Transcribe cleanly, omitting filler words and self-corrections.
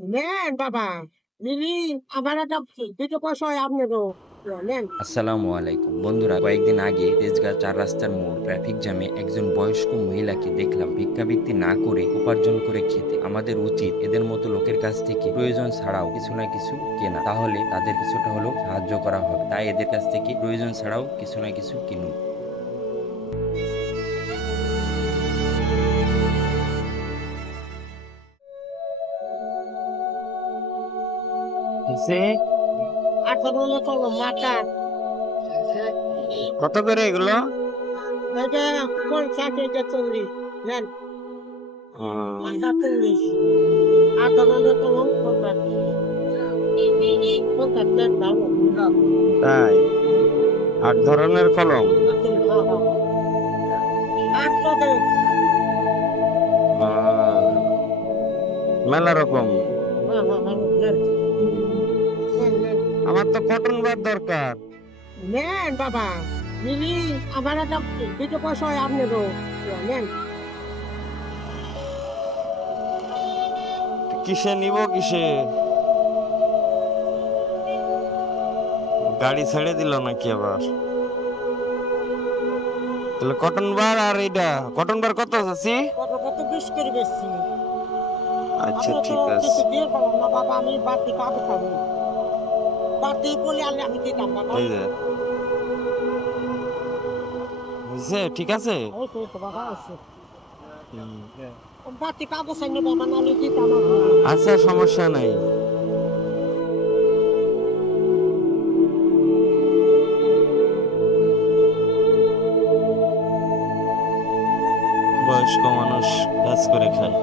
নেন বাবা, মিলি আমার একটা দুটো পয়সা হয় আপনারও নেন। আসসালামু আলাইকুম বন্ধুরা, কয়েকদিন আগে তেজগাঁ চার রাস্তার মোড় ট্রাফিক জ্যামে একজন বয়স্ক মহিলাকে দেখলাম ভিক্ষাবৃত্তি না করে উপার্জন করে খেতে। আমাদের উচিত এদের মতো লোকের কাছ থেকে প্রয়োজন ছাড়াও কিছু না কিছু কেনা, তাহলে তাদের কিছুটা হলেও সাহায্য করা হবে। তাই এদের কাছ থেকে প্রয়োজন ছাড়াও কিছু না কিছু কিনুন। আঠারো কলম মাথা কত করে এগুলো? এটা 50, এটা 40 নেন। মাথা 40, 18 কলম 50, 50 নেন ভালো। তাই? 8 ধরনের কলম? আটশো দেন। মেলা রকম। নেন, নেন, নেন। আমার তো কটন বার দরকার। নেন বাবা, মিলি আমার একটা দুটো পয়সা হয় আপনারও নেন। কিসে নিব, কিসে? গাড়ি ছেড়ে দিল নাকি আবার? তাহলে কটন বার আর এইটা কটন বার কত আছে? কত কত 20 করে বেশি। আচ্ছা, আমরা তো ঠিক আছে। কিছু দিয়ে পেলাম না বাবা, আমি বাড়তি কাজে খাবো, বাড়তি বলে আনলে আমি দিতাম বাবা। এই যে হয়েছে, ঠিক আছে। ওই তো বাবা আছে, হুম। বাড়তি কাগজ আনলে বাবা না আমি দিতাম আপনার। আচ্ছা, সমস্যা নাই। বয়স্ক মানুষ কাজ করে খায়।